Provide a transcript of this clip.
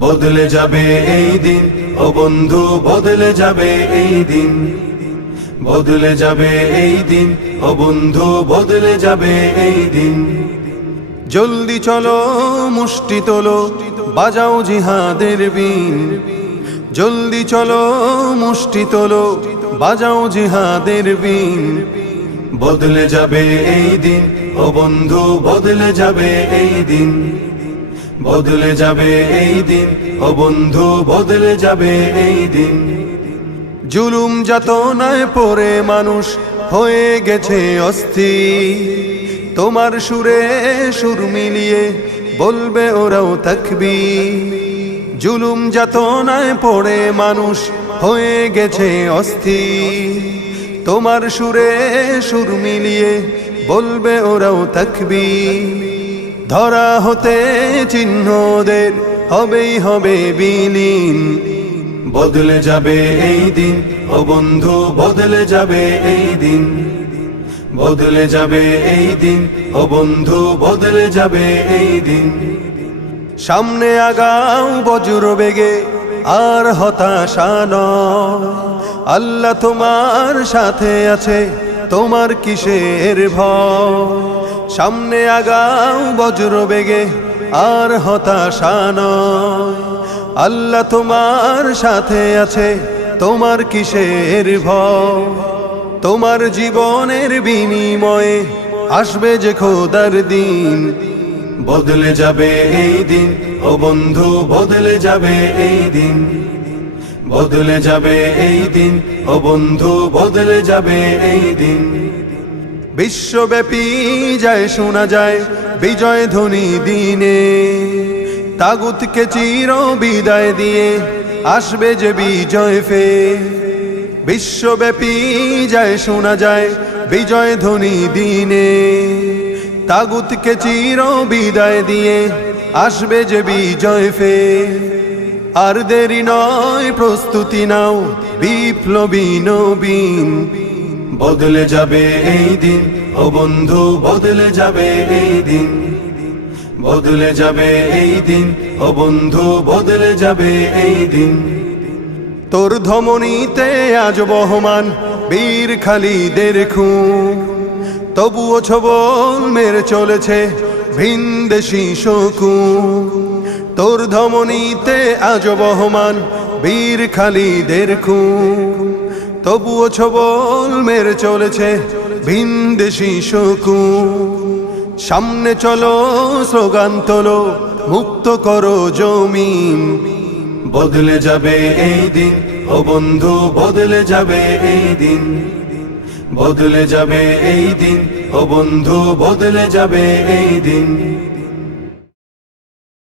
বদলে যাবে এই দিন। ও বন্ধু, বদলে যাবে এই দিন। বদলে যাবে এই দিন। ও বন্ধু, বদলে যাবে এই দিন। জলদি চলো, মুষ্টি তোলো, বাজাও জিহাদের বিন জলদি চলো, মুষ্টি তোলো, বাজাও জিহাদের বিন বদলে যাবে এই দিন। ও বন্ধু, বদলে যাবে এই দিন। বদলে যাবে এই দিন, ও বন্ধু, বদলে যাবে এই দিন। জুলুম যত যাতনায় পড়ে মানুষ হয়ে গেছে অস্থি তোমার সুরে সুর মিলিয়ে বলবে ওরাও থাকবি জুলুম যত যাতনায় পড়ে মানুষ হয়ে গেছে অস্থি তোমার সুরে সুর মিলিয়ে বলবে ওরাও থাকবি ধরা হতে চিহ্নদের হবেই হবে বিলীন। বদলে যাবে এই দিন, ও বন্ধু, বদলে যাবে এই দিন। বদলে যাবে এই দিন, ও বন্ধু, বদলে যাবে এই দিন। সামনে আগাও বজ্র বেগে, আর হতাশা নয়। আল্লাহ তোমার সাথে আছে, তোমার কিসের ভয়? সামনে আগাও বজ্র বেগে আর হতাশা নয়। আল্লাহ তোমার সাথে আছে, তোমার কিসের তোমার জীবনের বিনিময়ে আসবে যে খোদার দিন। বদলে যাবে এই দিন, ও বন্ধু, বদলে যাবে এই দিন। বদলে যাবে এই দিন, ও বন্ধু, বদলে যাবে এই দিন। বিশ্বব্যাপী যায়, শোনা যায়, বিজয় ধ্বনি দিনে। তাগুতকে চির বিদায় দিয়ে আসবে যে বিজয় ফে বিশ্বব্যাপী যায়, শোনা যায়, বিজয় ধ্বনি দিনে। তাগুতকে চির বিদায় দিয়ে আসবে যে বিজয় ফে আর দেরি নয়, প্রস্তুতি নাও, বিপ্লবী নবীন। বদলে যাবে এই দিন। ও বন্ধু, বদলে যাবে এই দিন। বদলে যাবে এই দিন। ও বন্ধু, বদলে যাবে এই দিন। তোর ধমনীতে আজ বহমান বীর খালিদের খুন। তবুও ছবল মেরে চলেছে ভিনদেশি শকুন। তোর ধমনীতে আজ বহমান বীর খালিদের খুন। তবুও ছবল মেরে চলেছে ভিনদেশি শকু সামনে চলো, স্লোগান তোলো, মুক্ত করো জমিন। বদলে যাবে এই দিন, ও বন্ধু, বদলে যাবে এই দিন। বদলে যাবে এই দিন, ও বন্ধু, বদলে যাবে এই দিন।